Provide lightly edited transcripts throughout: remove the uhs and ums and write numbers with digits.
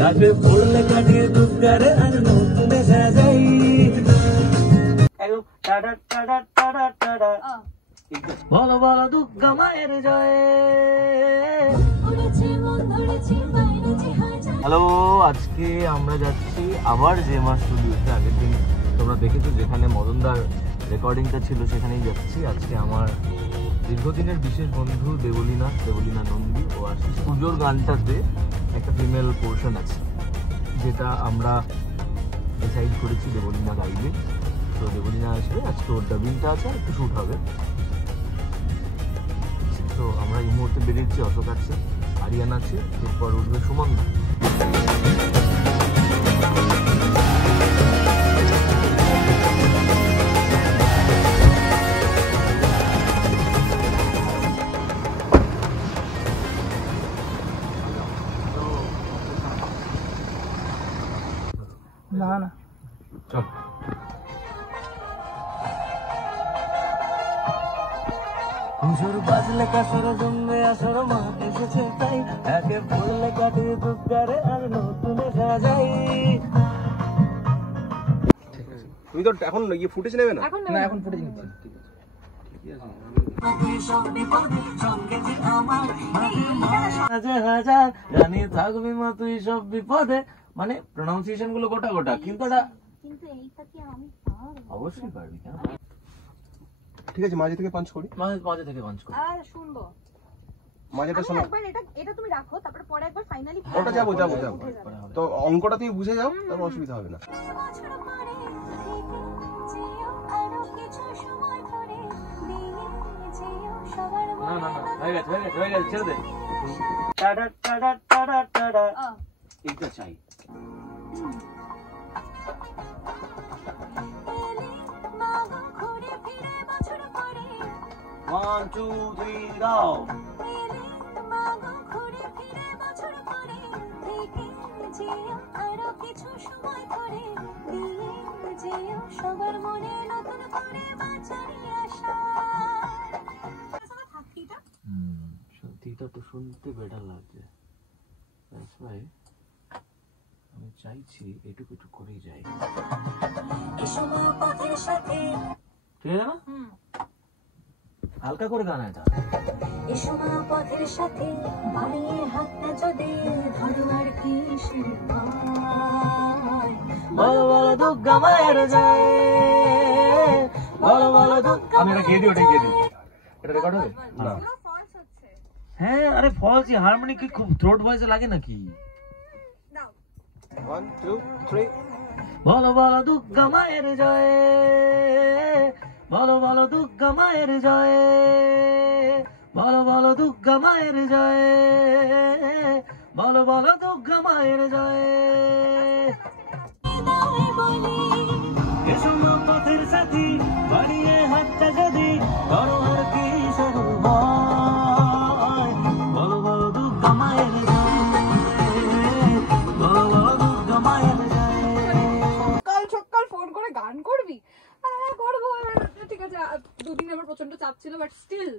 রাতে পড়লে কাটিয়ে দুঃখারে আর নতুনে সাজাই টাটা টাটা টাটা টাটা বলো বলো দুর্গা মায়ের জয়। হ্যালো, আজকে আমরা যাচ্ছি আবার জেমা স্টুডিওতে। আগের দিন তোমরা দেখেছো যেখানে মদনদার রেকর্ডিংটা ছিল সেখানেই যাচ্ছি। আজকে আমার দীর্ঘদিনের বিশেষ বন্ধু দেবলীনা নন্দী ও আসছে। পুজোর গানটাতে একটা ফিমেল পোর্শন আছে যেটা আমরা ডিসাইড করেছি দেবলীনা গাইবে। তো দেবলীনা আসবে, আজকে ওর ডাবিংটা আছে, একটু শ্যুট হবে। তো আমরা এই মুহূর্তে বেরিয়েছি, অশোক আছে, আরিয়ান আছে, এরপর উঠবে সুমন। না না চল। পুজোর বাজলে কাসর জন্মে আসর মা এসেছে তাই একে পড়লে কাটিয়ে দুঃখারে আর নতুনে সাজাই। তুমি তো এখন ইয়ে ফুটেজ নেবে না? না এখন ফুটেজ নিচ্ছি। হাজার জানি থাকবি মা তুই সব বিপদে, মানে প্রোনাউন্সিয়েশন গুলো গোটা গোটা, কিন্তু অবশ্যই পারবি। কেন? ঠিক আছে, মাঝে থেকে পাঞ্চ করি। মাঝে থেকে পাঞ্চ করি। আর শুনবো মাঝেটা শোনো। একবার এটা তুমি রাখো, তারপর পরে একবার ফাইনালি ওটা যাবো। তো অঙ্কটা তুমি বুঝে যাও, তারপর অসুবিধা হবে না। না না না, হয়ে গেছে ছেড়ে দে। টাটা টাটা টাটা টাটা এইটা চাই। 1 2 3 দাও। সত্যিটা তো শুনতে বেটার লাগছে, আমি চাইছি এটুকু একটু করেই যাই। ঠিক আছে না? হালকা করে গান এটা। পথের সাথে বাড়িয়ে হাতটা যদি ধরো আর কি বলো বলো দুর্গা মায়ের জয়, বলো বলো দুর্গা। আমি এটা গেয়ে দিই, ওটাই গেয়ে দিই। এটা রেকর্ড হবে না? হ্যাঁ, আরে ফলস হারমোনি কি খুব থ্রোট ভয়েসে লাগে নাকি? 1 2 3 বলো বলো দুর্গা মায়ের জয়, বলো বলো দুর্গা মায়ের জয়, বলো বলো দুর্গা মায়ের জয়, বলো বলো দুর্গা মায়ের জয়। এসো মা পথের সাথী, বাড়িয়ে হাতটা যদি করো আর কি শুরু হয়। বলো বলো দুর্গা মায়ের জয়, বলো বলো দুর্গা মায়ের জয়। সকাল ফোন করে গান করবি? হ্যাঁ করবো। ঠিক আছে, দুদিন আমার প্রচন্ড চাপ ছিল, বাট স্টিল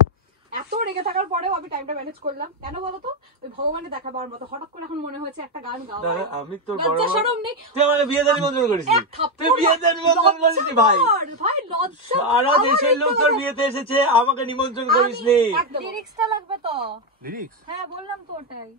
এত রেগে থাকার পরেও আমি টাইমটা ম্যানেজ করলাম। কেন বলতো? ওই ভগবানের দেখা পাওয়ার মতো হঠাৎ করে এখন মনে হয়েছে একটা গান গাওয়া। আমি তো লজ্জা শরম নেই। তুই আমাকে বিয়েতে নিমন্ত্রণ করেছিস, তুই বিয়েতে নিমন্ত্রণ করেছিস ভাই। ভাই লজ্জা, সারা দেশের লোক তোর বিয়েতে এসেছে, আমাকে নিমন্ত্রণ করিসনি। লিরিক্সটা লাগবে তো? লিরিক্স? হ্যাঁ বললাম তো ওটাই।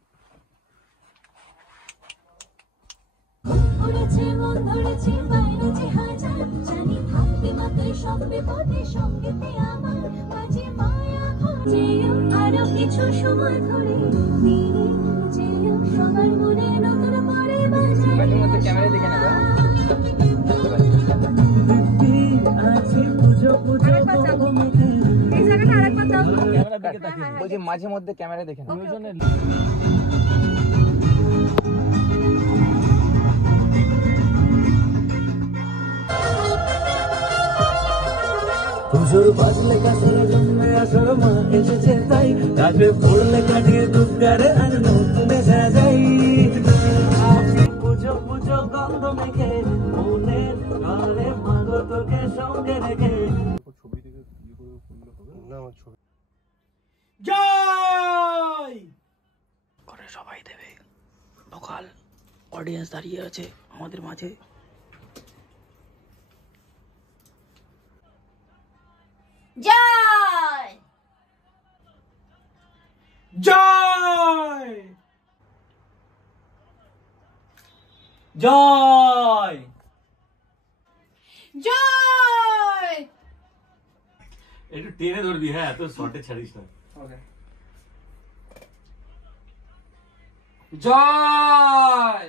উড়েছে মন ধরেছে বাইরে যে হাজার জানি থাকবে মা তুই সব বিপদে সঙ্গেতে আমার বাজে মায়া যেও আরো কিছু সময় ধরে দিয়ে যেও সবার মনে নতুন করে বাজে। ক্যামেরা দেখে নেবে। এই জায়গাটা আরেকবার দাও। ক্যামেরা দিকে তাকিয়ে বলছি, মাঝে মধ্যে ক্যামেরা দেখে নেবে। পুজোর বাজলে কাসর জন্মে আসর মা এসেছে তাই রাতে পড়লে কাটিয়ে দুঃখারে আর নতুনে সাজাই। পুজো পুজো গন্ধ মেখে মনের ঘরে মাগো তোকে সঙ্গে রেখে। ছবি থেকে ইয়ে করে করলে হবে না? আমার ছবি জয় করে সবাই দেবে ভোকাল। অডিয়েন্স দাঁড়িয়ে আছে আমাদের মাঝে। জয় জয় জয় জয় একটু টেনে ধরবি, হ্যাঁ এত শর্টে ছাড়িস না। জয়